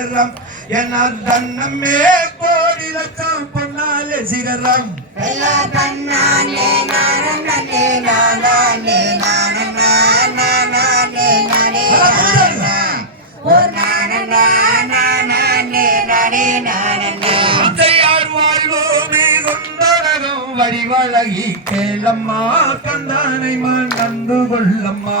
சிகரம். என தன்னமே கோடி லட்சம் பொன்னாலே சிகரம். ஐயா தன்னானே நானே நானே நானே நானே நானே நானே ஓ நானே. நானே நானே நானே அத்தையார் வாழ்வோமே கொண்டரகம் வடிவழகி கேளம்மா கந்தானை மான் நந்து கொள்ளம்மா.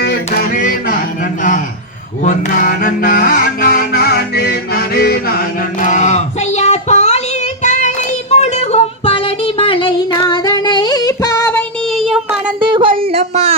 நானே தனே நானே ஒன்னானே நானே நானே நானே செய்யார் பாலில் தலை முழுகும் பழனி மலை நாதனை பாவை நீயும் மணந்து கொள்ளம்மா.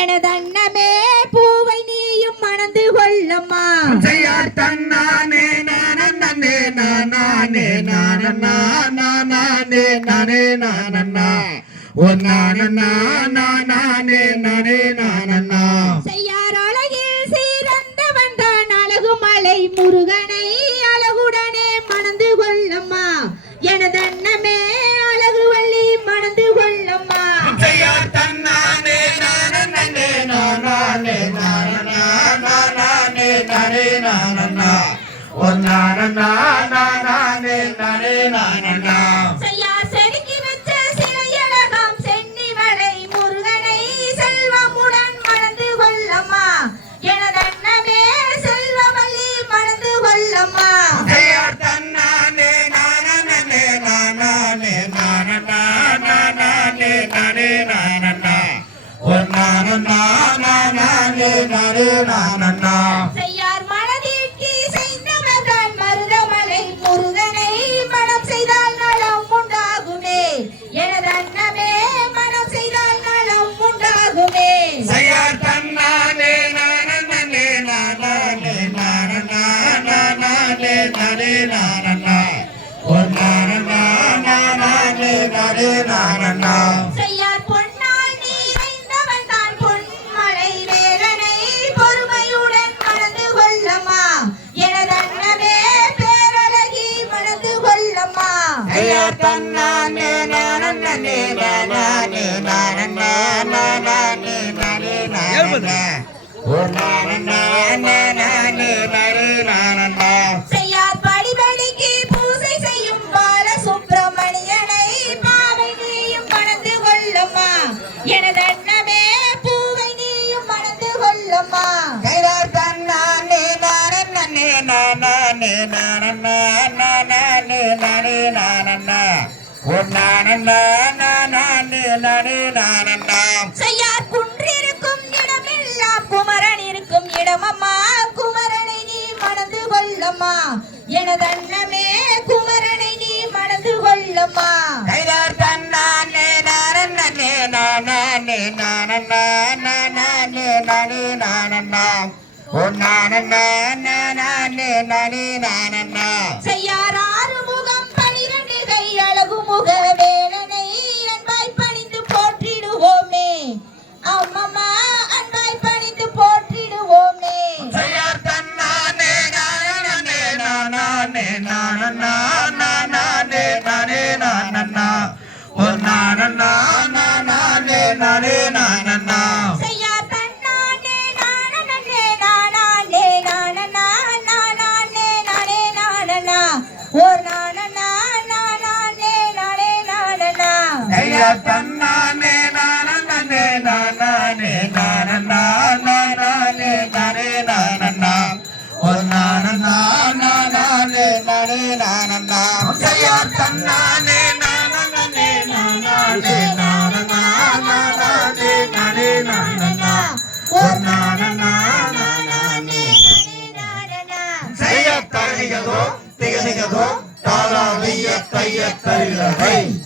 எனதன்னமே பூவை நீயும் மணந்து கொள்ளம்மா. செய்யார் தன்னானே நானே நானே நானே நானே நானே நானே ஒன்னானே நானே நானே நானே மணந்து கொள்ளம்மா. எனதன்னமே செல்வவள்ளி மணந்து கொள்ளம்மா. செய்யார் தன்னானே நானே நானே நானே நானே நானே நானே செய்யார் பொன்னால் நீரைந்தவன் தான் பொன்மலை வேலனை பொறுமையுடன் மணந்து கொள்ளம்மா எனது அன்னமே பேரழகி மணந்து கொள்ளம்மா செய்யார் தன்னானே நானே நானே நானே நானே நானே நானே ஒன்னானே நானே நானே நானே நானே நானே நானே ஒன்னானே நானே நானே நானே செய்யார் குன்றிருக்கும் இடமெல்லாம் குமரன் இருக்கும் இடமம்மா. குமரனை நீ மணந்து கொள்ளம்மா. எனது அன்னமே ஒன்னானே நானே நானே நானே செய்யார் ஆறு முகம் பனிரெண்டு கை அழகு முக வேலனை அன்பாய் பணிந்து போற்றிடுவோமே. அம்மம்மா அன்பாய் பணிந்து போற்றிடுவோமே. செய்யார் தன்னானே நானே நானே நானே தன்னானே நானே நானே நானே நானே நானே நானே ஒன்னானே நானே நானே நானே ஐயா தன்னானே நானே நானே நானே நானே நானே நானே ஒன்னானே நானே திகதிகதோ தாளா தைய தைய தரில